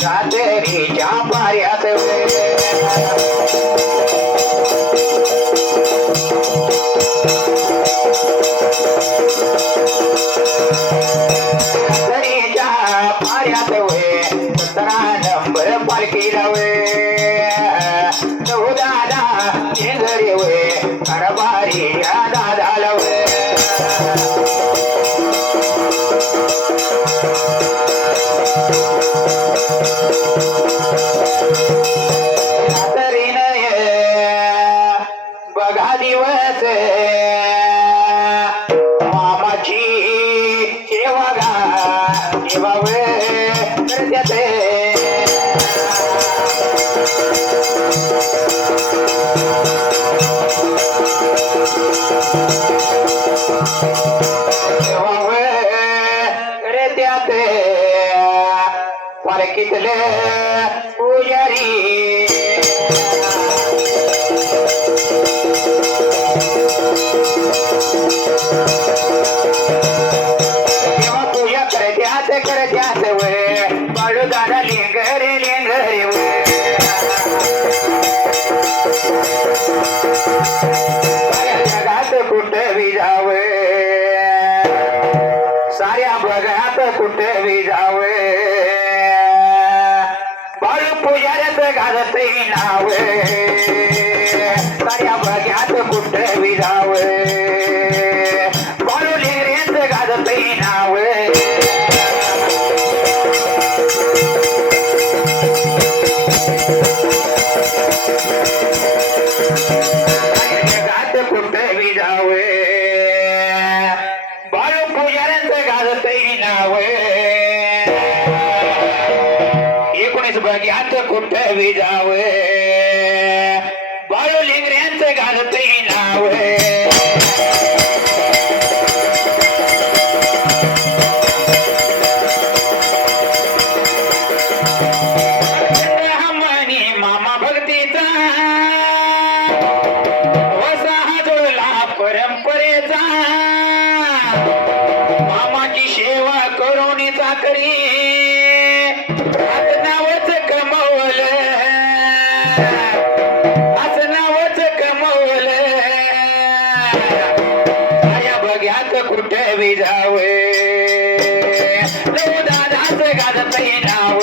रात्रीच्या पाऱ्यात वे पाऱ्यात वे सतरा नंबर पालखी लावे बघा दिवस. मामाची सेवा गा सेवा करते साऱ्या जगात कुठं विजावे? साऱ्या बघात कुठं विजावे? पुजाऱ्याच घालत नाव साऱ्या बघ्यात कुठ विजावे बाळू लेंगऱ्याच घालत नाव एकोणीस बघ्यात कुठ विजावे? बाळू लिंगऱ्यांचं घालते नाव. मामा भक्तीचा परंपरेचा. मामाची सेवा करून चाकरी. बघ्यात कुठे विजावे दादाच घालत नाव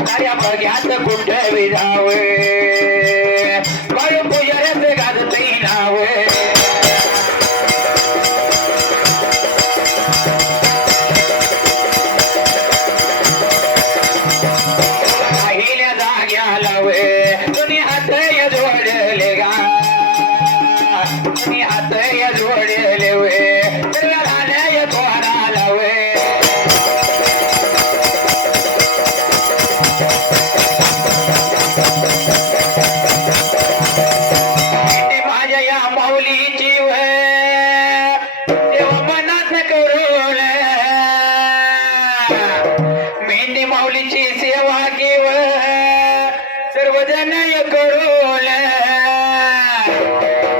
साऱ्या बघ्यात कुठे काय करोल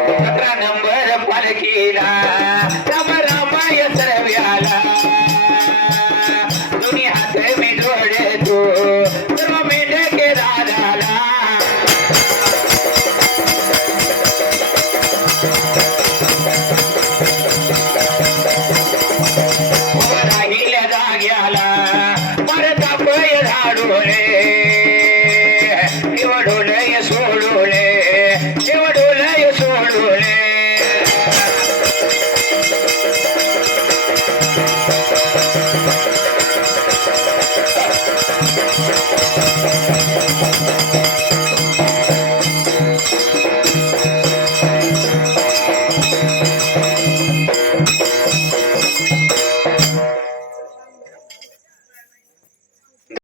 सतरा नंबर पालखीला तुम्ही हात मी डोळे तो सर्व